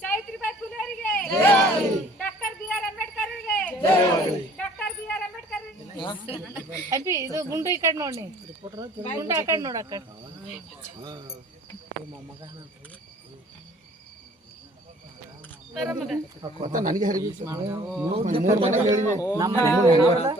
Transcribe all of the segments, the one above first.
ಸಾವಿತ್ರಿಬಾಯಿ ಫುಲೆ ಅವರಿಗೆ doctor B R Ambedkar ಅವರಿಗೆ doctor B R Ambedkar ಅಪ್ಪಿ ಇದು ಗುಂಡು ಈ ಕಡೆ ನೋಡಿ ಗುಂಡು ಆ ಕಡೆ ನೋಡಕ್ಕ ನನಗೆ ಹರಿಬೇಕು ಮೂರು ಮನೆ ಹೇಳಿದೆ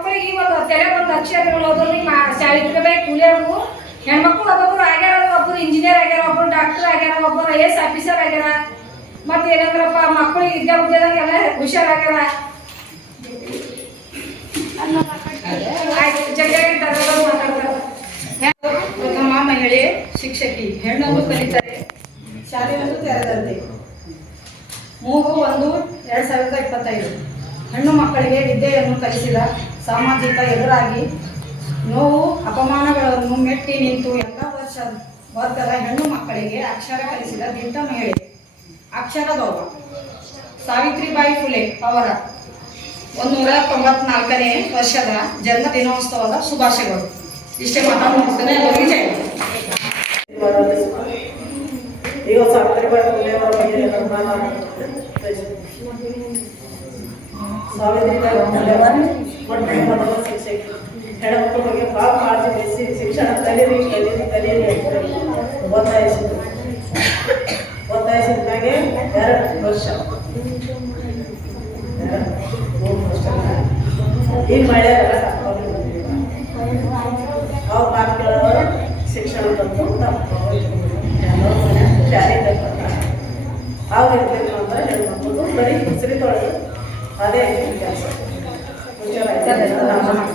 ಹೆಣ್ಮಕ್ಳಿಗೆ ಇವತ್ತು ತಲೆ ಒಂದು ಅಕ್ಷರಗಳು ಶಾಲೆ ಫುಲೆ ಅವರು ಹೆಣ್ಮಕ್ಳು ಒಬ್ಬೊಬ್ರು ಆಗ್ಯಾರ ಒಬ್ಬರು ಇಂಜಿನಿಯರ್ ಆಗ್ಯಾರ ಒಬ್ಬರು ಡಾಕ್ಟರ್ ಆಗ್ಯಾರ ಒಬ್ಬರು ಐ ಎಸ್ ಆಫೀಸರ್ ಆಗ್ಯಾರ. ಮತ್ತೆ ಏನಂದ್ರಪ್ಪ ಮಕ್ಕಳಿಗೆ ಇದ್ದ ಉದ್ಯೋಗದಾಗ ಎಲ್ಲ ಹುಷಾರಾಗ್ಯಾರ ಪ್ರಥಮ ಮಹಿಳೆ, ಶಿಕ್ಷಕಿ ಹೆಣ್ಣನ್ನು ಕಲಿತಾರೆ. ಶಾಲೆಯನ್ನು ತೆರೆದಂತೆ. ಮೂರು ಒಂದು ಎರಡ್ ಸಾವಿರದ ಇಪ್ಪತ್ತೈದು. ಹೆಣ್ಣು ಮಕ್ಕಳಿಗೆ ವಿದ್ಯೆಯನ್ನು ಕಲಿಸಿದ ಸಾಮಾಜಿಕ ಎದುರಾಗಿ ನೋವು ಅಪಮಾನಗಳನ್ನು ಮೆಟ್ಟಿ ನಿಂತು ಎಲ್ಲ ವರ್ಷ ವರ್ಗದ ಹೆಣ್ಣು ಮಕ್ಕಳಿಗೆ ಅಕ್ಷರ ಕಲಿಸಿದ ದಿಟ್ಟ ಮಹಿಳೆ. ಅಕ್ಷರ ಗೌರವ. ಸಾವಿತ್ರಿಬಾಯಿ ಫುಲೆ ಅವರ ಒಂದೂರ ತೊಂಬತ್ನಾಲ್ಕನೇ ವರ್ಷದ ಜನ್ಮ ದಿನೋತ್ಸವದ ಶುಭಾಶಯಗಳು. ಇಷ್ಟೇ ಮಾತಾಡಿ ಮುಗಿಸ್ತೇನೆ. ಈಗ ಸಾವಿತ್ರಿಬಾಯಿ ಫುಲೆ ಅವರ ಬಗ್ಗೆ ನಮ್ಮ ಸಾವಿತ್ರಿಬಾಯಿ ಫುಲೆ ಅವರ ಮೊಟ್ಟ ಮೊದಲ ಶಿಕ್ಷಕಿ ಹೆಣ್ಮಕ್ಳ ಬಗ್ಗೆ ಭಾಳ ಕಾಳಜಿ ವಹಿಸಿ ಶಿಕ್ಷಣ ಕಲೀರಿ ಕಲೀರಿ ಕಲೀರಿ ಅಂತ ಒತ್ತಾಯಿಸಿದ್ರು ಒತ್ತಾಯಿಸಿದ ಮ್ಯಾಗೆ ಎರಡು ವರ್ಷ ಎರಡು, ಮೂರು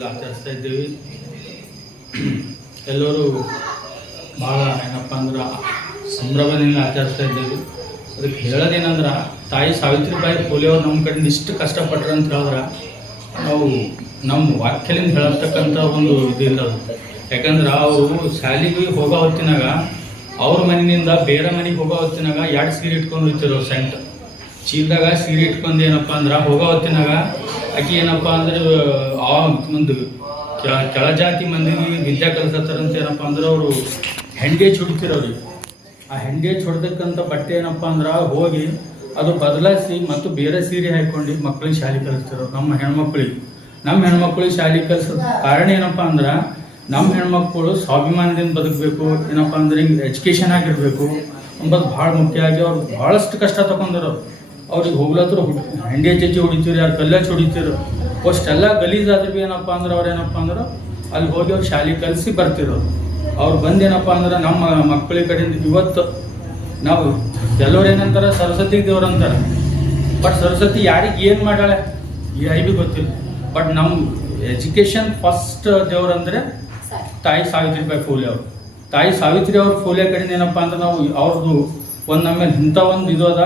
ನಮ್ಮ ಆಚರಿಸ್ತಾ ಇದ್ದೀವಿ. ಎಲ್ಲರೂ ಭಾಳ ಏನಪ್ಪ ಅಂದ್ರೆ ಸಂಭ್ರಮದಿಂದ ಆಚರಿಸ್ತಾ ಇದ್ದೀವಿ. ಅದಕ್ಕೆ ಹೇಳೋದೇನಂದ್ರೆ, ತಾಯಿ ಸಾವಿತ್ರಿಬಾಯಿ ಪೋಲಿಯೋರು ನಮ್ಮ ಕಡೆಯಿಂದ ಇಷ್ಟು ಕಷ್ಟಪಟ್ರು ಅಂತ ಹೇಳಿದ್ರೆ, ನಾವು ನಮ್ಮ ವಾಕ್ಯಲಿಂದ ಹೇಳತಕ್ಕಂಥ ಒಂದು ಇದಿಲ್ಲ ಯಾಕಂದ್ರೆ ಅವರು ಶಾಲೆಗೆ ಹೋಗೋ ಹೊತ್ತಿನಾಗ, ಅವ್ರ ಮನೆಯಿಂದ ಬೇರೆ ಮನೆಗೆ ಹೋಗೋ ಹೊತ್ತಿನಾಗ ಎರಡು ಸೀರೆ ಇಟ್ಕೊಂಡು ಹೋಗ್ತಿದ್ರು ಸೆಂಟ್. ಚೀಲದಾಗ ಸೀರೆ ಇಟ್ಕೊಂಡು ಏನಪ್ಪ ಅಂದ್ರೆ ಹೋಗೋ ಹೊತ್ತಿನಾಗ ಆಕೆ ಏನಪ್ಪ ಅಂದ್ರೆ, ಆ ಒಂದು ಕೆಳ ಜಾತಿ ಮಂದಿಗೆ ವಿದ್ಯಾ ಕಲಿಸತ್ತಾರಂತ ಏನಪ್ಪ ಅಂದ್ರೆ ಅವರು ಹೆಂಡೆ ಚುಡ್ತಿರೋದು ಆ ಹೆಂಡೆ ಚುಡ್ತಕ್ಕಂಥ ಬಟ್ಟೆ ಏನಪ್ಪ ಅಂದ್ರೆ ಹೋಗಿ ಅದು ಬದಲಾಯಿಸಿ ಮತ್ತು ಬೇರೆ ಸೀರೆ ಹಾಕೊಂಡು ಮಕ್ಕಳಿಗೆ ಶಾಲೆ ಕಲಿಸ್ತಿರೋ ನಮ್ಮ ಹೆಣ್ಮಕ್ಳಿಗೆ. ನಮ್ಮ ಹೆಣ್ಮಕ್ಳಿಗೆ ಶಾಲೆ ಕಲಿಸೋದು ಕಾರಣ ಏನಪ್ಪ ಅಂದ್ರೆ ನಮ್ಮ ಹೆಣ್ಮಕ್ಳು ಸ್ವಾಭಿಮಾನದಿಂದ ಬದುಕಬೇಕು, ಏನಪ್ಪ ಅಂದ್ರೆ ಹಿಂಗೆ ಎಜುಕೇಷನ್ ಆಗಿರಬೇಕು, ಅಂಬದು ಭಾಳ ಮುಖ್ಯ ಆಗಿ ಅವ್ರು ಭಾಳಷ್ಟು ಕಷ್ಟ ತಗೊಂಡಿರೋ ಅವ್ರಿಗೆ ಹೋಗ್ಲತ್ರ ಹಂಡೆ ಚಚ್ಚಿ ಹೊಡಿತೀರಿ, ಯಾರು ಕಲ್ಲ ಹೊಡಿತೀರು? ಅಷ್ಟೆಲ್ಲ ಗಲೀಜಾದ್ರೆ ಭೀ ಏನಪ್ಪ ಅಂದ್ರೆ ಅವ್ರು ಏನಪ್ಪ ಅಂದ್ರೆ ಅಲ್ಲಿ ಹೋಗಿ ಅವ್ರು ಶಾಲೆ ಕಲಿಸಿ ಬರ್ತಿರೋರು. ಅವ್ರು ಬಂದೇನಪ್ಪ ಅಂದ್ರೆ ನಮ್ಮ ಮಕ್ಕಳ ಕಡೆಯಿಂದ ಇವತ್ತು ನಾವು ಕೆಲವ್ರು ಏನಂತಾರೆ ಸರಸ್ವತಿ ದೇವ್ರು ಅಂತಾರೆ. ಬಟ್ ಸರಸ್ವತಿ ಯಾರಿಗೆ ಏನು ಮಾಡಾಳೆ ಯಾರಿಗೂ ಗೊತ್ತಿಲ್ಲ. ಬಟ್ ನಮ್ಮ ಎಜುಕೇಶನ್ ಫಸ್ಟ್ ದೇವ್ರು ಅಂದರೆ ತಾಯಿ ಸಾವಿತ್ರಿಬಾಯಿ ಫೂಲೆ ಅವರು. ತಾಯಿ ಸಾವಿತ್ರಿ ಅವ್ರ ಫೂಲೆ ಕಡೆಯಿಂದ ಏನಪ್ಪ ಅಂದ್ರೆ ನಾವು ಅವ್ರದ್ದು ಒಂದು ನಮ್ಮ ಇಂಥ ಒಂದು ಇದು ಅದ.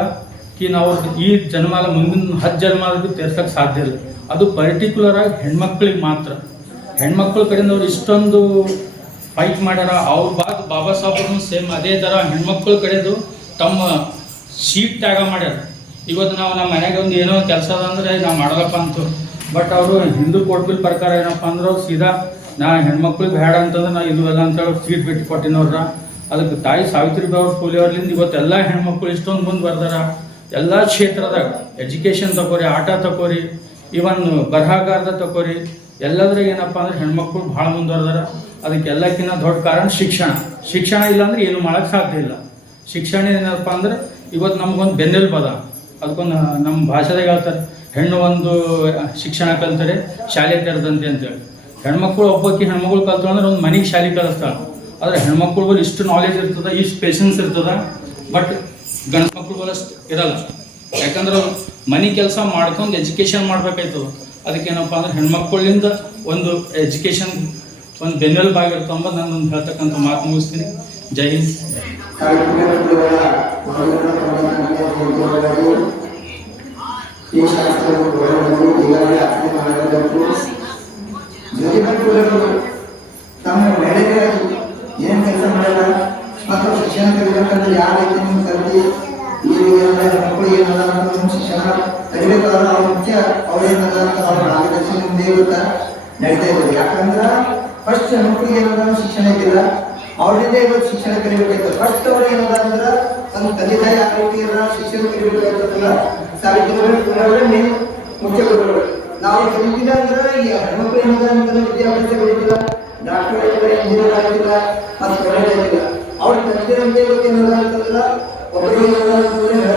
ಕಿ ನಾವು ಈ ಜನ್ಮಾಲ ಮುಂದಿನ ಹತ್ತು ಜನ್ಮ ತೆರ್ಸಕ್ ತೀರ್ಸಕ್ಕೆ ಸಾಧ್ಯ ಇಲ್ಲ ಅದು ಪರ್ಟಿಕ್ಯುಲರ್ ಆಗಿ ಹೆಣ್ಮಕ್ಳಿಗೆ ಮಾತ್ರ ಹೆಣ್ಮಕ್ಳ ಕಡೆಯಿಂದ ಅವ್ರು ಇಷ್ಟೊಂದು ಫೈಟ್ ಮಾಡ್ಯಾರ ಅವ್ರ ಬಾದ್ ಬಾಬಾ ಸಾಹೇಬ್ರು ಸೇಮ್ ಅದೇ ಥರ ಹೆಣ್ಮಕ್ಳ ಕಡೆದು ತಮ್ಮ ಶೀಟ್ ತ್ಯಾಗ ಮಾಡ್ಯಾರ ಇವತ್ತು ನಾವು ನಮ್ಮ ಮನೆಗೆ ಒಂದು ಏನೋ ಕೆಲಸ ಅದ ಅಂದ್ರೆ ನಾವು ಮಾಡಲಪ್ಪ ಅಂತ ಬಟ್ ಅವರು ಹಿಂದೂ ಕೋಡ್ ಬಿಲ್ ಪ್ರಕಾರ ಏನಪ್ಪ ಅಂದ್ರೆ ಅವ್ರು ಸೀದಾ ನಾ ಹೆಣ್ಮಕ್ಳಿಗೆ ಬೇಡ ಅಂತಂದ್ರೆ ನಾ ಇದು ಎಲ್ಲ ಅಂತ ಹೇಳಿ ಸೀಟ್ ಬಿಟ್ಟು ಕೊಟ್ಟಿನವ್ರ ಅದಕ್ಕೆ ತಾಯಿ ಸಾವಿತ್ರಿಬಾಯಿ ಅವ್ರ ಫೂಲೆ ಅವ್ರಲಿಂದ ಇವತ್ತೆಲ್ಲ ಹೆಣ್ಮಕ್ಳು ಇಷ್ಟೊಂದು ಮುಂದೆ ಬರ್ದಾರ ಎಲ್ಲ ಕ್ಷೇತ್ರದಾಗ ಎಜುಕೇಷನ್ ತಗೋರಿ ಆಟ ತಗೋರಿ ಇವನ್ ಬರಹಗಾರದ ತಗೋರಿ ಎಲ್ಲದ್ರಾಗ ಏನಪ್ಪ ಅಂದ್ರೆ ಹೆಣ್ಮಕ್ಳು ಭಾಳ ಮುಂದುವರೆದಾರ. ಅದಕ್ಕೆ ಎಲ್ಲಕ್ಕಿಂತ ದೊಡ್ಡ ಕಾರಣ ಶಿಕ್ಷಣ. ಶಿಕ್ಷಣ ಇಲ್ಲ ಅಂದ್ರೆ ಏನು ಮಾಡಕ್ ಸಾಧ್ಯ ಇಲ್ಲ. ಶಿಕ್ಷಣ ಏನಪ್ಪ ಅಂದ್ರೆ ಇವತ್ತು ನಮ್ಗೊಂದು ಬೆನ್ನೆಲ್ ಅದ. ಅದಕ್ಕೊಂದು ನಮ್ಮ ಭಾಷೆದಾಗ ಹೇಳ್ತಾರೆ, ಹೆಣ್ಣು ಒಂದು ಶಿಕ್ಷಣ ಕಲ್ತಾರೆ ಶಾಲೆ ತೆರೆದಂತೆ ಅಂತೇಳಿ. ಹೆಣ್ಮಕ್ಳು ಒಬ್ಬಕ್ಕೆ ಹೆಣ್ಮಕ್ಳು ಕಲ್ತು ಅಂದ್ರೆ ಒಂದು ಮನೆಗೆ ಶಾಲೆ ಕಲಿಸ್ತಾಳೆ ಆದ್ರೆ ಹೆಣ್ಮಕ್ಳು ಇಷ್ಟು ನಾಲೆಜ್ ಇರ್ತದ, ಇಷ್ಟು ಪೇಷನ್ಸ್ ಇರ್ತದ. ಬಟ್ ಗಂಡು ಮಕ್ಳು ಬಲಷ್ಟು ಇರಲ್ಲ. ಯಾಕಂದ್ರೆ ಮನೆ ಕೆಲಸ ಮಾಡ್ಕೊಂಡು ಎಜುಕೇಶನ್ ಮಾಡ್ಬೇಕಾಯ್ತದ ಅದಕ್ಕೇನಪ್ಪ ಅಂದ್ರೆ ಹೆಣ್ಮಕ್ಳಿಂದ ಒಂದು ಎಜುಕೇಶನ್ ಒಂದು ಬೆನ್ನೆಲುಬಾಗಿರುತ್ತೆ ಅಂಬದು ನಾನು ಒಂದು ಹೇಳ್ತಕ್ಕಂಥ ಮಾತು ಮುಗಿಸ್ತೀನಿ. ಜೈ ಹಿಂದ್. ಏನು ಕೆಲಸ ಮಾಡಲ್ಲ ಮತ್ತು ಶಿಕ್ಷಣ ಕಲಿಬೇಕಂದ್ರೆ ಯಾವ ರೀತಿ ನೀವು ಕಲಿತಿ? ಈಗ ಮಕ್ಕಳಿಗೆ ಏನದ ಶಿಕ್ಷಣ? ಕಲಿಬೇಕಾದ್ರೆ ಅವ್ರ ಮುಖ್ಯ ಅವ್ರೇನದ ಅಂತ ಅವ್ರ ಮಾರ್ಗದರ್ಶನ ಮುಂದೆ ಇರುತ್ತಾ? ನಡೀತಾ ಇದ್ದಾರೆ ಯಾಕಂದ್ರೆ ಫಸ್ಟ್ ಮಕ್ಕಳಿಗೆ ಏನದ ಶಿಕ್ಷಣ ಇದ್ದಿಲ್ಲ ಅವರಿಂದ ಇವತ್ತು ಶಿಕ್ಷಣ ಕಲಿಬೇಕಾಯ್ತು. ಫಸ್ಟ್ ಅವ್ರು ಏನದ ಅಂದ್ರೆ ತಮ್ಮ ತಂದೆ ತಾಯಿ ಯಾವ ರೀತಿ ಇರೋ ಶಿಕ್ಷಣ ಕಲಿಬೇಕಾಯ್ತಲ್ಲ ಸಾವಿತ್ರಿ ಮೇನ್ ಮುಖ್ಯ ಕೊಡಬೇಕು ನಾವು ಕಲಿತಿಲ್ಲ ಅಂದ್ರೆ ಈ ಹೆಣ್ಮಕ್ಳು ಏನದ ಅಂತಂದ್ರೆ ವಿದ್ಯಾಭ್ಯಾಸ ಕಲಿತಿಲ್ಲ. ಡಾಕ್ಟರ್ ಆಗಿಲ್ಲ ಇಂಜಿನಿಯರ್ ಆಗಿಲ್ಲ, ಮತ್ತು ಕಾಲೇಜ್ ಆಗಿಲ್ಲ. ಅವ್ರ ತಂದೆ ಬಗ್ಗೆ ಅಂತಂದ್ರೆ ಒಬ್ಬರಿಗೆ ಏನದ